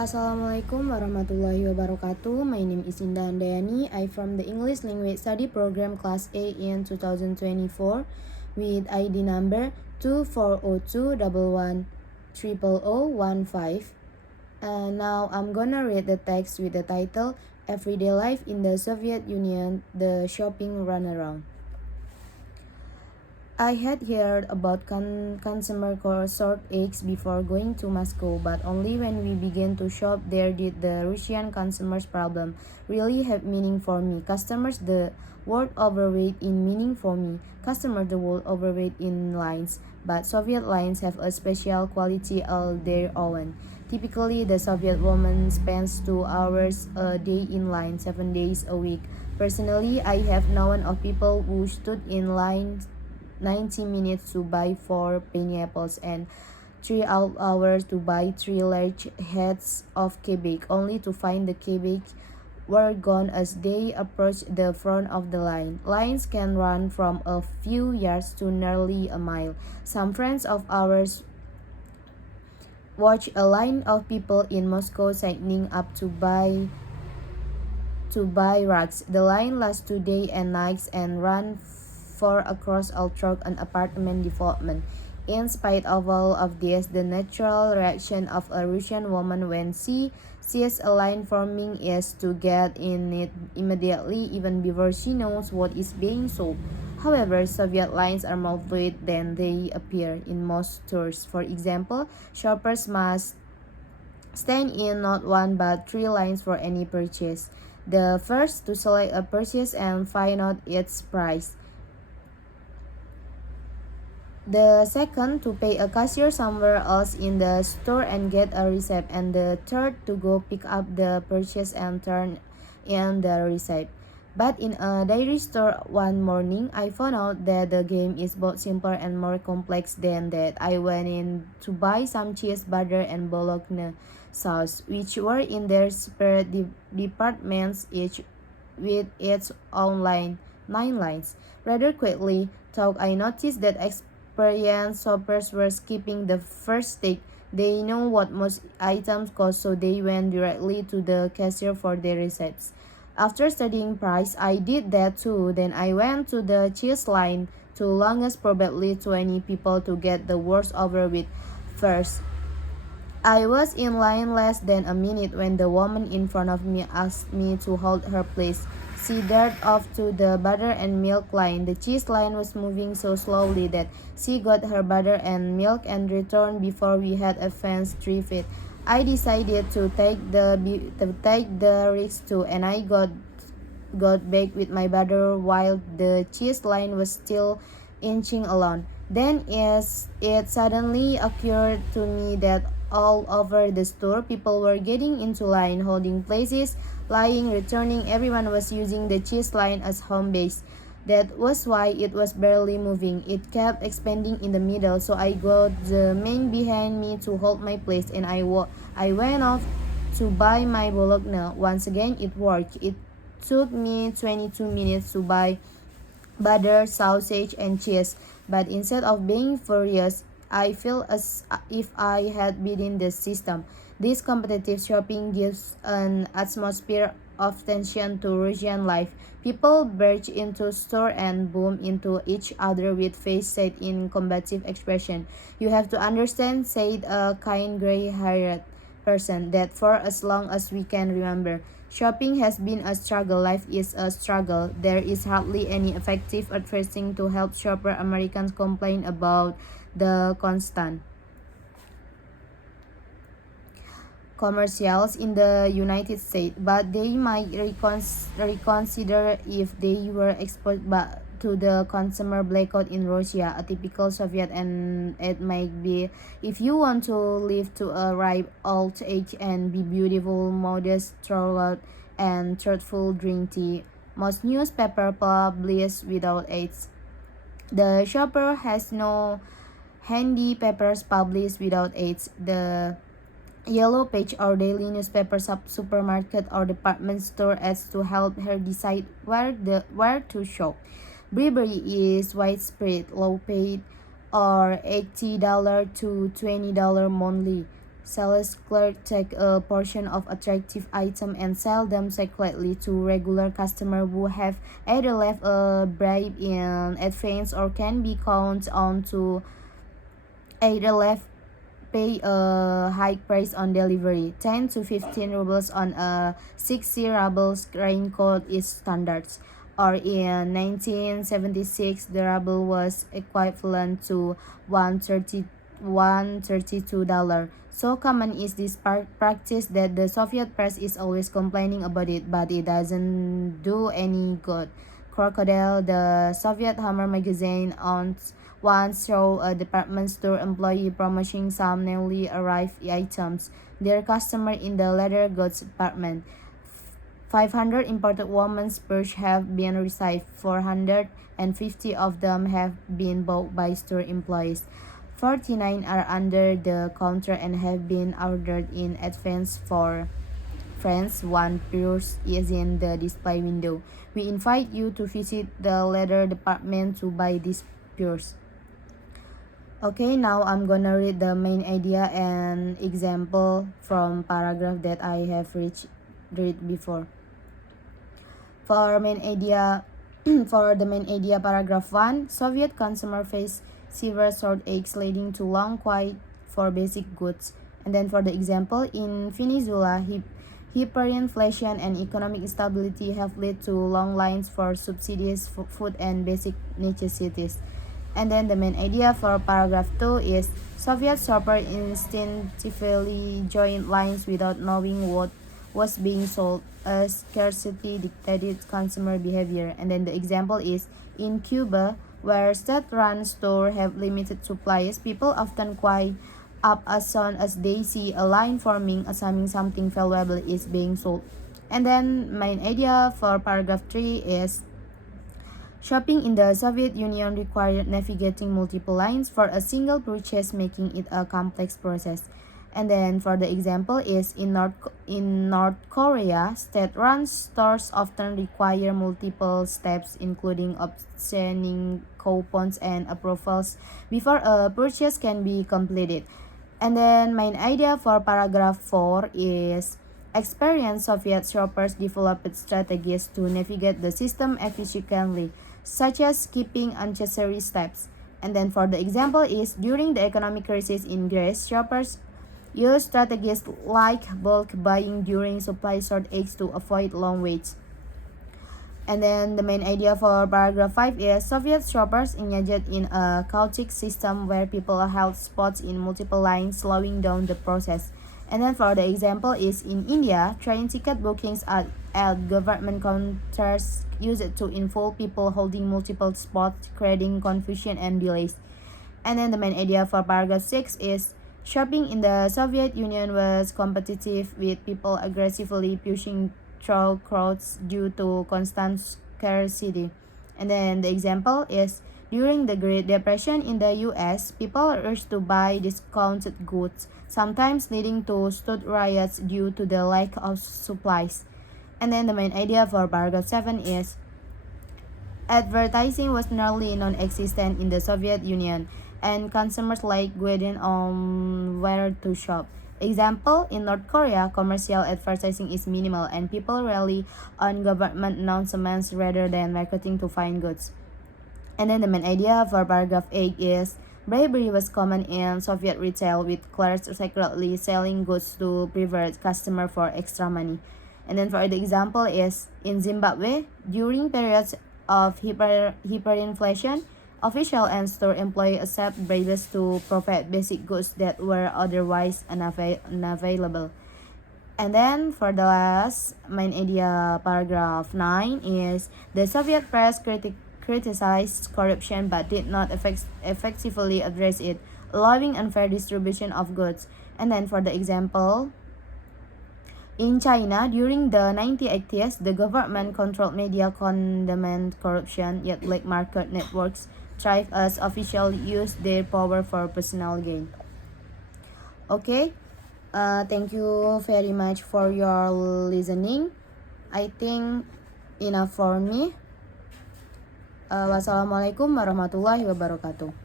Assalamualaikum warahmatullahi wabarakatuh. My name is Indah Handayani. I from the English Language Study Program Class A in 2024 with ID number 2402110015. Now I'm gonna read the text with the title Everyday Life in the Soviet Union, the Shopping Runaround. I had heard about consumer shortages before going to Moscow, but only when we began to shop there did the Russian consumers problem really have meaning for me. Customers the word overweight in meaning for me. Customers the word overweight in lines, but Soviet lines have a special quality all their own. Typically, the Soviet woman spends 2 hours a day in line, 7 days a week. Personally, I have known of people who stood in line 90 minutes to buy 4 pineapples and 3 hours to buy 3 large heads of cabbage, only to find the cabbage were gone as they approached the front of the line. Lines can run from a few yards to nearly a mile. Some friends of ours watched a line of people in Moscow signing up to buy rugs. The line lasts 2 days and nights and ran for across Altrog, an apartment development. In spite of all of this, the natural reaction of a Russian woman when she sees a line forming is to get in it immediately, even before she knows what is being sold. However, Soviet lines are more fluid than they appear in most stores. For example, shoppers must stand in not 1 but 3 lines for any purchase. The first to select a purchase and find out its price. The second to pay a cashier somewhere else in the store and get a receipt, and the third to go pick up the purchase and turn in the receipt. But in a dairy store one morning, I found out that the game is both simpler and more complex than that. I went in to buy some cheese, butter, and bologna sauce, which were in their separate departments, each with its own 9 lines. Rather quickly, though, I noticed that experienced shoppers were skipping the first step. They know what most items cost, so they went directly to the cashier for their receipts. After studying price, I did that too. Then I went to the cheese line, too longest probably 20 people to get the worst over with first. I was in line less than a minute when the woman in front of me asked me to hold her place. She darted off to the butter and milk line. The cheese line was moving so slowly that she got her butter and milk and returned before we had advanced 3 feet. I decided to take the risk too, and I got back with my butter while the cheese line was still inching along. Then it suddenly occurred to me that all over the store, people were getting into line, holding places, lying, returning. Everyone was using the cheese line as home base. That was why it was barely moving. It kept expanding in the middle, so I got the man behind me to hold my place, and I went off to buy my bologna. Once again, it worked. It took me 22 minutes to buy butter, sausage, and cheese, but instead of being furious, I feel as if I had beaten the system. This competitive shopping gives an atmosphere of tension to Russian life. People barge into store and boom into each other with face set in combative expression. You have to understand, said a kind gray-haired person, that for as long as we can remember, shopping has been a struggle. Life is a struggle. There is hardly any effective advertising to help shopper Americans complain about the constant commercials in the United States, but they might reconsider if they were exposed to the consumer blackout in Russia, a typical Soviet, and it might be if you want to live to a ripe old age and be beautiful, modest, throughout, and truthful, drink tea. Most newspaper publish without ads. The shopper has no handy papers published without ads. The Yellow Page or daily newspaper supermarket or department store ads to help her decide where to shop. Bribery is widespread, low paid or $80 to $20 monthly sales clerk take a portion of attractive item and sell them secretly to regular customers who have either left a bribe in advance or can be counted on to either left pay a high price on delivery. 10 to 15 rubles on a 60 rubles raincoat is standard. Or in 1976, the ruble was equivalent to 132 dollar. So common is this practice that the Soviet press is always complaining about it, but it doesn't do any good. Crocodile, the Soviet Hammer magazine, once showed a department store employee promoting some newly arrived items. Their customer in the leather goods department. 500 imported women's purses have been received. 450 of them have been bought by store employees. 49 are under the counter and have been ordered in advance for friends. One purse is in the display window. We invite you to visit the leather department to buy this purse. Okay, now I'm gonna read the main idea and example from paragraph that I have read before. For main idea, for the main idea, paragraph 1, Soviet consumer face severe shortages leading to long queues for basic goods. And then for the example, in Venezuela, hyperinflation and economic instability have led to long lines for subsidies for food and basic necessities. And then the main idea for paragraph 2 is Soviet shoppers instinctively joined lines without knowing what was being sold, as scarcity dictated consumer behavior. And then the example is in Cuba, where state-run stores have limited supplies, people often queue up as soon as they see a line forming, assuming something valuable is being sold. And then main idea for paragraph 3 is shopping in the Soviet Union required navigating multiple lines for a single purchase, making it a complex process. And then for the example is in North Korea, state-run stores often require multiple steps, including obtaining coupons and approvals before a purchase can be completed. And then main idea for paragraph 4 is experienced Soviet shoppers developed strategies to navigate the system efficiently, such as skipping unnecessary steps. And then for the example is during the economic crisis in Greece, shoppers use strategies like bulk buying during supply shortages to avoid long waits. And then the main idea for paragraph 5 is Soviet shoppers engaged in a chaotic system where people held spots in multiple lines, slowing down the process. And then for the example is in India, train ticket bookings at government counters used to involve people holding multiple spots, creating confusion and delays. And then the main idea for paragraph 6 is shopping in the Soviet Union was competitive, with people aggressively pushing through crowds due to constant scarcity. And then the example is during the Great Depression in the US, people urged to buy discounted goods, sometimes leading to stud riots due to the lack of supplies. And then the main idea for paragraph 7 is advertising was nearly non-existent in the Soviet Union, and consumers like guidance on where to shop. Example, in North Korea, commercial advertising is minimal and people rely on government announcements rather than marketing to find goods. And then the main idea for paragraph 8 is bribery was common in Soviet retail, with clerks secretly selling goods to private customers for extra money. And then for the example is in Zimbabwe, during periods of hyperinflation, official and store employees accept bribes to provide basic goods that were otherwise unavailable. And then for the last main idea, paragraph 9 is the Soviet press criticized corruption but did not effectively address it, allowing unfair distribution of goods. And then for the example, in China, during the 1980s, the government-controlled media condemned corruption, yet black market networks thrive as officials use their power for personal gain. Okay, thank you very much for your listening. I think enough for me. Wassalamualaikum warahmatullahi wabarakatuh.